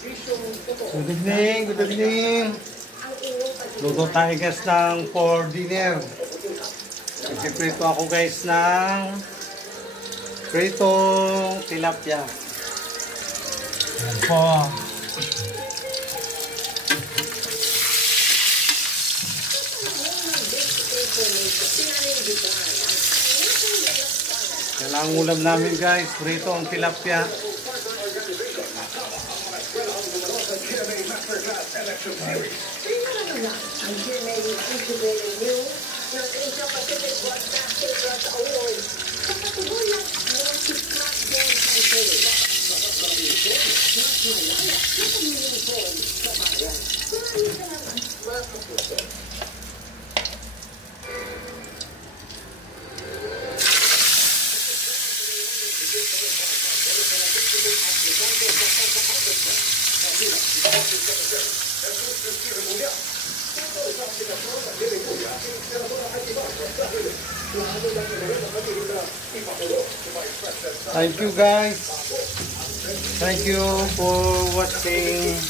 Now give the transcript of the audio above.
Good evening, good evening. Luto tayo guys ng for dinner. Nagsiprito ako guys ng pritong tilapia. Yan po. Yan ang ulam namin guys, pritong tilapia. Thank you guys. Thank you for watching.